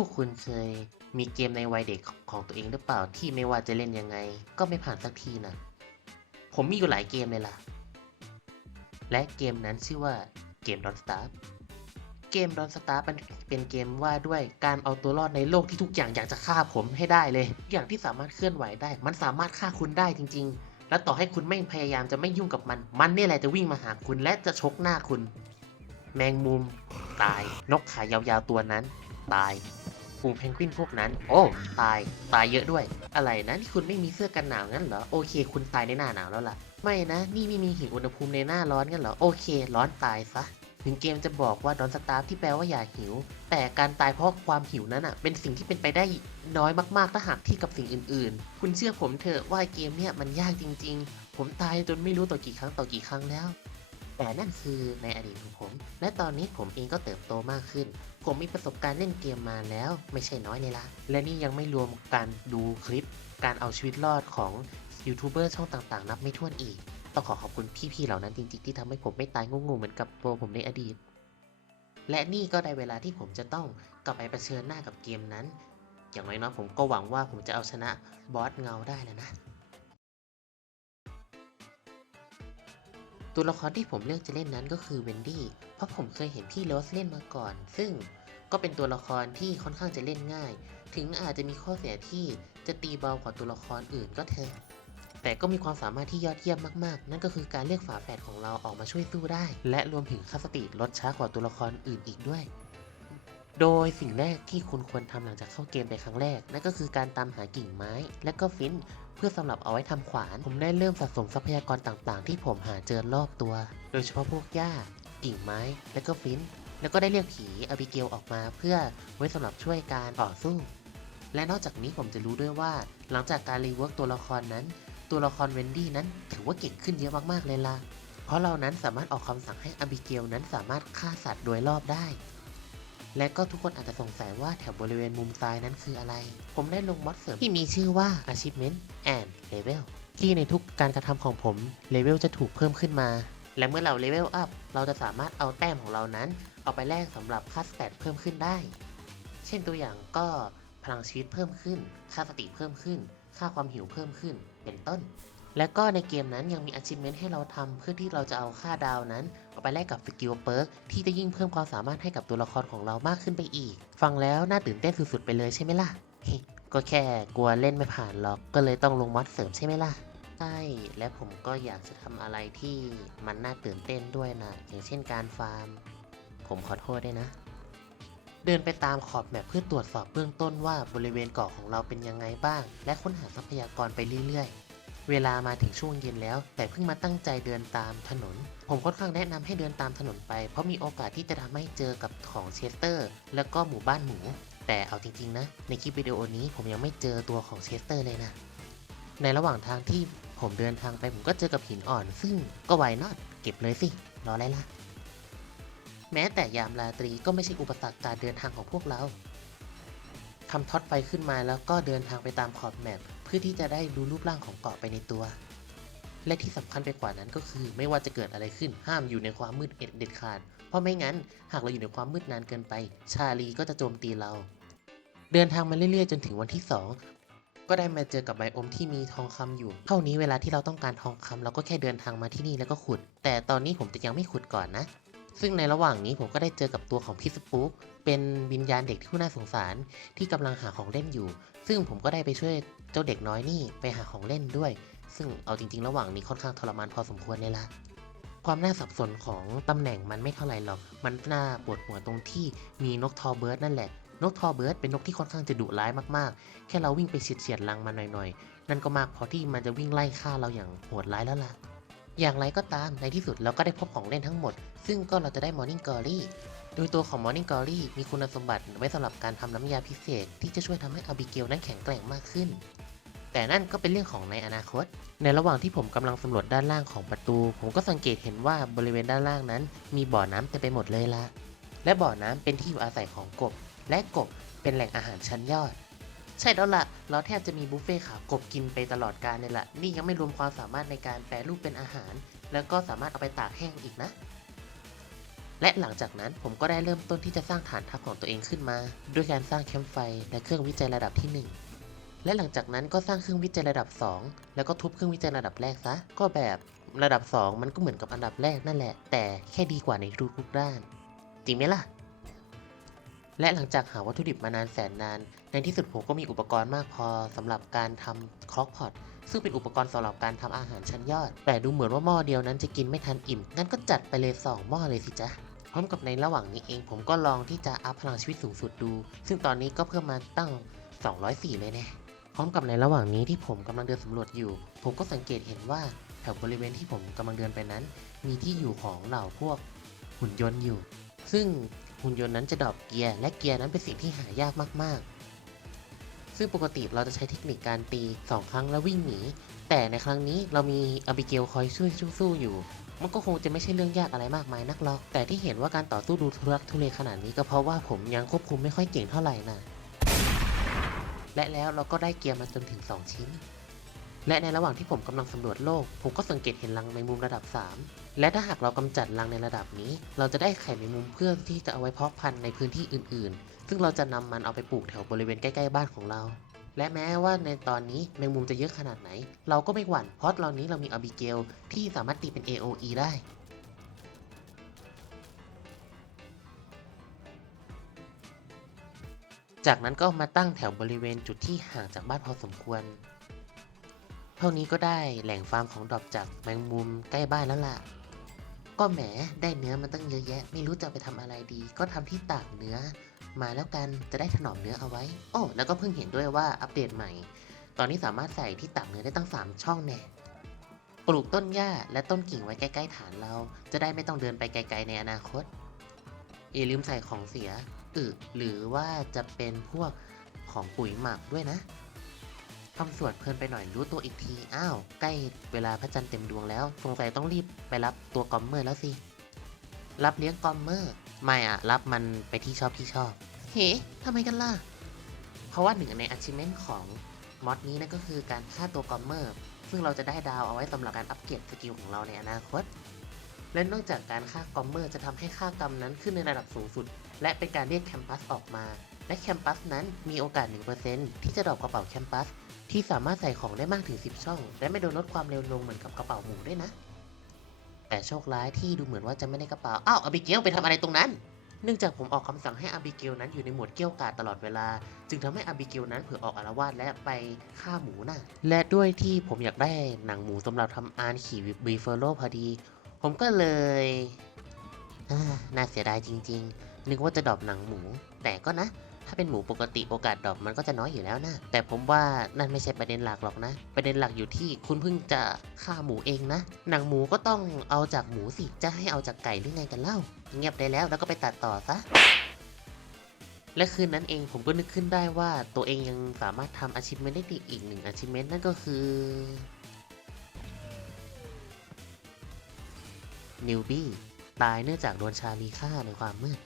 วกคุณเคยมีเกมในวัยเด็กของตัวเองหรือเปล่าที่ไม่ว่าจะเล่นยังไง ก็ไม่ผ่านสักทีนะ ผมมีอยู่หลายเกมเลยล่ะ และเกมนั้นชื่อว่าเกม Don't Starve เกม Don't Starve มันเป็นเกมว่าด้วยการเอาตัวรอดในโลกที่ทุกอย่างอยากจะฆ่าผมให้ได้เลย อย่างที่สามารถเคลื่อนไหวได้ มันสามารถฆ่าคุณได้จริง ๆ และต่อให้คุณไม่พยายามจะไม่ยุ่งกับมัน มันนี่แหละจะวิ่งมาหาคุณและจะชกหน้าคุณ แมงมุม ตาย นกขายาวๆตัวนั้น ตาย ฝูงเพนกวินพวกนั้น โอ้ ตาย ตายเยอะด้วย อะไรนะที่คุณไม่มีเสื้อกันหนาวงั้นเหรอ โอเค คุณตายในหน้าหนาวแล้วล่ะ ไม่นะ นี่ไม่มีหินอุณหภูมิในหน้าร้อนงั้นเหรอ โอเค ร้อนตายซะ ถึงเกมจะบอกว่าดอนสตาร์ที่แปลว่าอย่าหิว แต่การตายเพราะความหิวนั้นอะ เป็นสิ่งที่เป็นไปได้น้อยมากๆ ถ้าหากเที่กับสิ่งอื่น ๆ คุณเชื่อผมเถอะว่าเกมเนี่ยมันยากจริง ๆ ผมตายจนไม่รู้ต่อกี่ครั้งต่อกี่ครั้งแล้ว แต่นั่นคือในอดีตของผม และตอนนี้ผมเองก็เติบโตมากขึ้น ผมมีประสบการณ์เล่นเกมมาแล้ว ไม่ใช่น้อยเลยละ และนี่ยังไม่รวมการดูคลิป การเอาชีวิตรอดของยูทูบเบอร์ช่องต่างๆ นับไม่ถ้วนอีก ต้องขอขอบคุณพี่ๆเหล่านั้นจริงๆ ที่ทำให้ผมไม่ตายงงๆเหมือนกับตัวผมในอดีต และนี่ก็ได้เวลาที่ผมจะต้องกลับไปเผชิญหน้ากับเกมนั้น อย่างน้อยๆผมก็หวังว่าผมจะเอาชนะบอสเงาได้แล้วนะตัวละครที่ผมเลือกจะเล่นนั้นก็คือเวนดี้ เพราะผมเคยเห็นพี่โรสเล่นมาก่อน ซึ่ง ก็เป็นตัวละครที่ค่อนข้างจะเล่นง่าย ถึงอาจจะมีข้อเสียที่จะตีเบากว่าตัวละครอื่นก็เถอะ แต่ก็มีความสามารถที่ยอดเยี่ยมมากๆ นั่นก็คือการเรียกฝาแฝดของเราออกมาช่วยสู้ได้ และรวมถึงคาสติลดช้ากว่าตัวละครอื่นอีกด้วย โดยสิ่งแรกที่คุณควรทำหลังจากเข้าเกมไปครั้งแรก นั่นก็คือการตามหากิ่งไม้ และก็ฟินเพื่อสำหรับเอาไว้ทำขวาน ผมได้เริ่มสะสมทรัพยากรต่างๆ ที่ผมหาเจอรอบตัว โดยเฉพาะพวกหญ้า กิ่งไม้ และก็ฟิน แล้วก็ได้เรียกผีอบิเกลออกมาเพื่อไว้สำหรับช่วยการต่อสู้ และนอกจากนี้ผมจะรู้ด้วยว่า หลังจากการรีเวิร์กตัวละครนั้น ตัวละครเวนดี้นั้นถือว่าเก่งขึ้นเยอะมากๆเลยล่ะ เพราะเรานั้นสามารถออกคำสั่งให้อบิเกลนั้นสามารถฆ่าสัตว์โดยรอบได้ และก็ทุกคนอาจจะสงสัยว่าแถวบริเวณมุมซ้ายนั้นคืออะไร ผมได้ลงมอดเสริมที่มีชื่อว่า achievement and level ที่ในทุกการกระทำของผมเลเวลจะถูกเพิ่มขึ้นมา และเมื่อเราเลเวลอัพเราจะสามารถเอาแต้มของเรานั้น เอาไปแลกสำหรับค่าสแตทเพิ่มขึ้นได้ เช่นตัวอย่างก็พลังชีวิตเพิ่มขึ้น ค่าสติเพิ่มขึ้น ค่าความหิวเพิ่มขึ้น เป็นต้น และก็ในเกมนั้นยังมี achievement ให้เราทำเพื่อที่เราจะเอาค่าดาวนั้น เอาไปแลกกับสกิลเปิร์กที่จะยิ่งเพิ่มความสามารถให้กับตัวละครของเรามากขึ้นไปอีก ฟังแล้วน่าตื่นเต้นสุดๆไปเลยใช่ไหมล่ะก็แค่กลัวเล่นไม่ผ่านหรอกก็เลยต้องลงมอดเสริมใช่ไหมล่ะ ใช่และผมก็อยากจะทำอะไรที่มันน่าตื่นเต้นด้วยนะ อย่างเช่นการฟาร์ม ผมขอโทษด้วยนะ เดินไปตามขอบแมปเพื่อตรวจสอบเบื้องต้นว่าบริเวณเกาะของเราเป็นยังไงบ้าง และค้นหาทรัพยากรไปเรื่อยๆ เวลามาถึงช่วงเย็นแล้ว แต่เพิ่งมาตั้งใจเดินตามถนน ผมค่อนข้างแนะนำให้เดินตามถนนไป เพราะมีโอกาสที่จะทำให้เจอกับของเชสเตอร์ แล้วก็หมู่บ้านหมูแต่เอาจริงๆนะ ในคลิปวิดีโอนี้ผมยังไม่เจอตัวของเชสเตอร์เลยนะ ในระหว่างทางที่ ผมเดินทางไปผมก็เจอกับหินอ่อน ซึ่งก็ไวนอตเก็บเลยสิ รออะไรล่ะ แม้แต่ยามราตรีก็ไม่ใช่อุปสรรคการเดินทางของพวกเราทำท็อตไฟขึ้นมาแล้วก็เดินทางไปตามขอบแมปเพื่อที่จะได้ดูรูปร่างของเกาะไปในตัว และที่สำคัญไปกว่านั้นก็คือ ไม่ว่าจะเกิดอะไรขึ้นห้ามอยู่ในความมืดเอ็ดเด็ดขาด เพราะไม่งั้นหากเราอยู่ในความมืดนานเกินไป ชาลีก็จะโจมตีเรา เดินทางมาเรื่อยๆ จนถึงวันที่ 2 ก็ได้มาเจอกับไบโอมที่มีทองคำอยู่ เท่านี้เวลาที่เราต้องการทองคำเราก็แค่เดินทางมาที่นี่แล้วก็ขุด แต่ตอนนี้ผมจะยังไม่ขุดก่อนนะ ซึ่งในระหว่างนี้ผมก็ได้เจอกับตัวของพี่สปู๊กเป็นวิญญาณเด็กที่น่าสงสาร ที่กำลังหาของเล่นอยู่ ซึ่งผมก็ได้ไปช่วยเจ้าเด็กน้อยนี่ไปหาของเล่นด้วย ซึ่งเอาจริง ๆ ระหว่างนี้ค่อนข้างทรมานพอสมควรเลยละความน่าสับสนของตำแหน่งมันไม่เท่าไหร่หรอก มันน่าปวดหัวตรงที่มีนกทอเบิร์ดนั่นแหละ นกทอเบิร์ดเป็นนกที่ค่อนข้างจะดุร้ายมากๆ แค่เราวิ่งไปเฉียดๆรังมันหน่อยๆ นั่นก็มากพอที่มันจะวิ่งไล่ฆ่าเราอย่างโหดร้ายแล้วล่ะ อย่างไรก็ตามในที่สุดเราก็ได้พบของเล่นทั้งหมด ซึ่งก็เราจะได้ Morning Glory โดยตัวของ Morning Glory มีคุณสมบัติไว้สำหรับการทำน้ำยาพิเศษ ที่จะช่วยทำให้อบิเกลนั้นแข็งแกร่งมากขึ้น แต่นั่นก็เป็นเรื่องของในอนาคต ในระหว่างที่ผมกำลังสำรวจด้านล่างของประตู ผมก็สังเกตเห็นว่าบริเวณด้านล่างนั้น มีบ่อน้ำเต็มไปหมดเลยละและบ่อน้ำเป็นที่อยู่อาศัยของกบ และกบเป็นแหล่งอาหารชั้นยอด ใช่แล้วละ่ะ เราแทบจะมีบุฟเฟ่ต์ขาวกบกินไปตลอดกาลเลยล่ะ นี่ยังไม่รวมความสามารถในการแปรรูปเป็นอาหาร แล้วก็สามารถเอาไปตากแห้งอีกนะ และหลังจากนั้นผมก็ได้เริ่มต้นที่จะสร้างฐานทัพของตัวเองขึ้นมา ด้วยการสร้างแคมป์ไฟและเครื่องวิจัยระดับที่ 1และหลังจากนั้นก็สร้างเครื่องวิจัยระดับ 2 แล้วก็ทุบเครื่องวิจัยระดับแรกซะ ก็แบบระดับ 2 มันก็เหมือนกับอันดับแรกนั่นแหละ แต่แค่ดีกว่าในทุกๆด้าน จริงไหมล่ะ และหลังจากหาวัตถุดิบมานานแสนนาน ในที่สุดผมก็มีอุปกรณ์มากพอสำหรับการทำครอกพอตซึ่งเป็นอุปกรณ์สำหรับการทำอาหารชั้นยอด แต่ดูเหมือนว่าหม้อเดียวนั้นจะกินไม่ทันอิ่ม งั้นก็จัดไปเลย2หม้อเลยสิจ๊ะพร้อมกับในระหว่างนี้เองผมก็ลองที่จะอัพพลังชีวิตสูงสุดดู ซึ่งตอนนี้ก็เพิ่มมาตั้ง 204 เลยแน่พร้อมกับในระหว่างนี้ที่ผมกำลังเดินสำรวจอยู่ ผมก็สังเกตเห็นว่าแถวบริเวณที่ผมกำลังเดินไปนั้น มีที่อยู่ของเหล่าพวกหุ่นยนต์อยู่ ซึ่ง หุ่นยนต์นั้นจะดรอปเกียร์และเกียร์นั้นเป็นสิ่งที่หายากมากๆ ซึ่งปกติเราจะใช้เทคนิคการตี 2 ครั้งแล้ววิ่งหนี แต่ในครั้งนี้เรามีอบิเกลคอยช่วยสู้อยู่ มันก็คงจะไม่ใช่เรื่องยากอะไรมากมายนักหรอก แต่ที่เห็นว่าการต่อสู้ดูทุรักทุเลขนาดนี้ก็เพราะว่าผมยังควบคุมไม่ค่อยเก่งเท่าไหร่น่ะและแล้วเราก็ได้เกียร์มาจนถึง 2 ชิ้น และในระหว่างที่ผมกำลังสำรวจโลก ผมก็สังเกตเห็นรังแมงมุมระดับ 3 และถ้าหากเรากำจัดรังในระดับนี้ เราจะได้ไข่แมงมุมเพื่อที่จะเอาไว้เพาะพันธุ์ในพื้นที่อื่น ๆ ซึ่งเราจะนำมันเอาไปปลูกแถวบริเวณใกล้ ๆ บ้านของเรา และแม้ว่าในตอนนี้แมงมุมจะเยอะขนาดไหน เราก็ไม่หวั่นเพราะตอนนี้เรามีอบิเกลที่สามารถตีเป็น AOE ได้จากนั้นก็มาตั้งแถวบริเวณจุดที่ห่างจากบ้านพอสมควร เท่านี้ก็ได้แหล่งฟาร์มของดอปจากแมงมุมใกล้บ้านแล้วล่ะ ก็แหมได้เนื้อมันตั้งเยอะแยะ ไม่รู้จะไปทำอะไรดี ก็ทำที่ตากเนื้อ มาแล้วกันจะได้ถนอมเนื้อเอาไว้ โอ้แล้วก็เพิ่งเห็นด้วยว่าอัปเดตใหม่ ตอนนี้สามารถใส่ที่ตากเนื้อได้ตั้ง 3 ช่องแน่ปลูกต้นหญ้าและต้นกิ่งไว้ใกล้ๆฐานเรา จะได้ไม่ต้องเดินไปไกล ๆ ในอนาคตอย่าลืมใส่ของเสียอึหรือว่าจะเป็นพวกของปุ๋ยหมักด้วยนะ ทำสวดเพลินไปหน่อยรู้ตัวอีกที อ้าว ใกล้เวลาพระจันทร์เต็มดวงแล้ว สงสัยต้องรีบไปรับตัวกอมเมอร์แล้วสิ รับเลี้ยงกอมเมอร์ ไม่อะรับมันไปที่ชอบที่ชอบ เฮ้ทำไมกันล่ะ เพราะว่าหนึ่งใน achievement ของมอดนี้นั่นก็คือการฆ่าตัวกอมเมอร์ ซึ่งเราจะได้ดาวเอาไว้สำหรับการอัปเกรดสกิลของเราในอนาคต และนอกจากการฆ่ากอมเมอร์จะทำให้ค่ากรรมนั้นขึ้นในระดับสูงสุด และเป็นการเรียกแคมปัสออกมา และแคมปัสนั้นมีโอกาส 1%ที่จะดรอปกระเป๋าแคมปัส ที่สามารถใส่ของได้มากถึง 10 ช่อง และไม่โดนลดความเร็วลงเหมือนกับกระเป๋าหมูด้วยนะ แต่โชคร้ายที่ดูเหมือนว่าจะไม่ได้กระเป๋า อ้าวอบิเกลไปทำอะไรตรงนั้น เนื่องจากผมออกคำสั่งให้อาบิเกลนั้นอยู่ในหมวดเกี้ยวกาดตลอดเวลา จึงทำให้อาบิเกลนั้นเผื่อออกอารวาสและไปฆ่าหมูน่ะ และด้วยที่ผมอยากได้หนังหมูสำหรับทำอานขี่บีเฟอร์โลพอดี ผมก็เลยน่าเสียดายจริง ๆ นึกว่าจะดรอปหนังหมู แต่ก็นะ ถ้าเป็นหมูปกติโอกาสดรอปมันก็จะน้อยอยู่แล้วนะ แต่ผมว่านั่นไม่ใช่ประเด็นหลักหรอกนะ ประเด็นหลักอยู่ที่คุณเพิ่งจะฆ่าหมูเองนะ หนังหมูก็ต้องเอาจากหมูสิ จะให้เอาจากไก่หรือไงกันเล่า เงียบได้แล้วแล้วก็ไปตัดต่อซะและคืนนั้นเองผมก็นึกขึ้นได้ว่าตัวเองยังสามารถทำ achievement ได้อีกหนึ่ง achievement นั่นก็คือ newbie ตายเนื่องจากโดนชาลีฆ่าในความมืด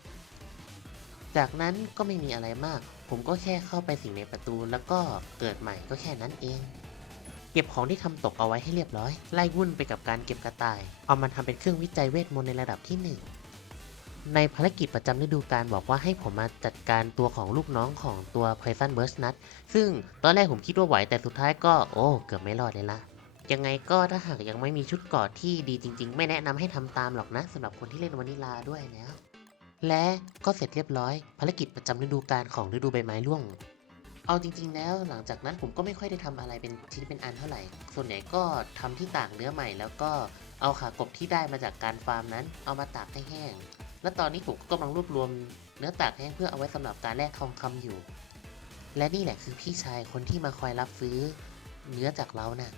จากนั้นก็ไม่มีอะไรมาก ผมก็แค่เข้าไปสิ่งในประตูแล้วก็เกิดใหม่ก็แค่นั้นเอง เก็บของที่ทำตกเอาไว้ให้เรียบร้อย ไล่วุ่นไปกับการเก็บกระต่าย เอามาทำเป็นเครื่องวิจัยเวทมนต์ในระดับที่หนึ่งในภารกิจประจำฤดูกาลบอกว่าให้ผมมาจัดการตัวของลูกน้องของตัว Poison Burst Nut ซึ่งตอนแรกผมคิดว่าไหวแต่สุดท้ายก็โอ้เกือบไม่รอดเลยล่ะยังไงก็ถ้าหากยังไม่มีชุดเกาะที่ดีจริง ๆ ไม่แนะนำให้ทำตามหรอกนะสำหรับคนที่เล่นวานิลาด้วยแล้ว และก็เสร็จเรียบร้อยภารกิจประจำฤดูกาลของฤดูใบไม้ร่วง เอาจริง ๆ แล้วหลังจากนั้นผมก็ไม่ค่อยได้ทำอะไรเป็นชิ้นเป็นอันเท่าไหร่ ส่วนใหญ่ก็ทำที่ตากเนื้อใหม่ แล้วก็เอาขากบที่ได้มาจากการฟาร์มนั้น เอามาตากให้แห้ง และตอนนี้ผมก็กำลังรวบรวมเนื้อตากแห้งเพื่อเอาไว้สำหรับการแลกทองคำอยู่ และนี่แหละคือพี่ชายคนที่มาคอยรับซื้อเนื้อจากเราน่ะ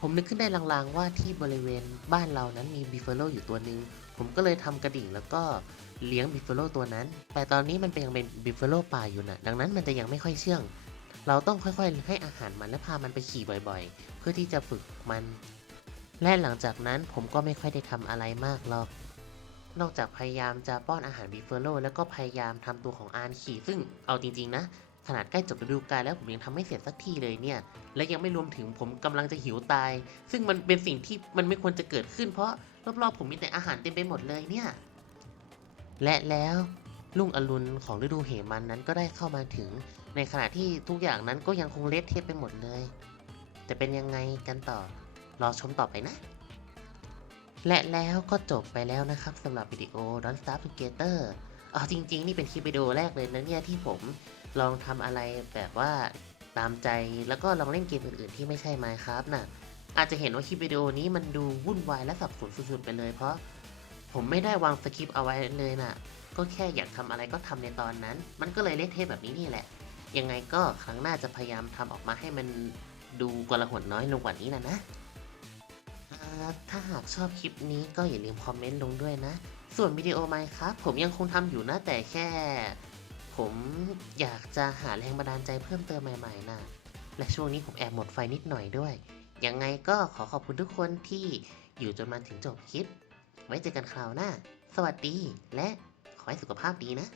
ผมนึกขึ้นได้ลางๆว่าที่บริเวณบ้านเรานั้นมีบิฟเฟโลอยู่ตัวหนึ่งผมก็เลยทำกระดิ่งแล้วก็ เลี้ยงบิฟเฟโลตัวนั้น แต่ตอนนี้มันเป็นยังเป็นบิฟเฟโลป่าอยู่นะดังนั้นมันจะยังไม่ค่อยเชื่อง เราต้องค่อยๆ ให้อาหารมันและพามันไปขี่บ่อยๆ เพื่อที่จะฝึกมัน และหลังจากนั้นผมก็ไม่ค่อยได้ทำอะไรมากหรอก นอกจากพยายามจะป้อนอาหารบิฟเฟโลแล้วก็พยายามทำตัวของอานขี่ ซึ่งเอาจริงๆนะขนาดใกล้จบฤดูกาลแล้วผมยังทำไม่เสร็จสักทีเลยเนี่ย และยังไม่รวมถึงผมกำลังจะหิวตาย ซึ่งมันเป็นสิ่งที่มันไม่ควรจะเกิดขึ้น เพราะรอบๆผมมีแต่อาหารเต็มไปหมดเลยเนี่ย และแล้วลุงอรุณของฤดูเหมันนั้นก็ได้เข้ามาถึง ในขณะที่ทุกอย่างนั้นก็ยังคงเละเทะไปหมดเลย จะเป็นยังไงกันต่อ รอชมต่อไปนะ และแล้วก็จบไปแล้วนะครับสำหรับวิดีโอ Don't Starve Together อ๋อจริง ๆ นี่เป็นคลิปวิดีโอแรกเลยนะเนี่ยที่ผมลองทำอะไรแบบว่าตามใจแล้วก็ลองเล่นเกมอื่นๆที่ไม่ใช่ Minecraft น่ะอาจจะเห็นว่าคลิปวิดีโอนี้มันดูวุ่นวายและสับสนสุดๆไปเลยเพราะ ผมไม่ได้วางสคริปต์เอาไว้เลยน่ะ ก็แค่อยากทำอะไรก็ทำในตอนนั้น มันก็เลยเละเทะแบบนี้นี่แหละ ยังไงก็ครั้งหน้าจะพยายามทำออกมาให้มันดูกลาหนน้อยลงกว่านี้นะนะ ถ้าหากชอบคลิปนี้ก็อย่าลืมคอมเมนต์ลงด้วยนะ ส่วนวิดีโอไหมครับผมยังคงทำอยู่นะแต่แค่ ผมอยากจะหาแรงบันดาลใจเพิ่มเติมใหม่ๆนะและช่วงนี้ผมแอบหมดไฟนิดหน่อยด้วย ยังไงก็ขอขอบคุณทุกคนที่อยู่จนมาถึงจบคลิป ไว้เจอกันคราวหน้า สวัสดีและขอให้สุขภาพดีนะ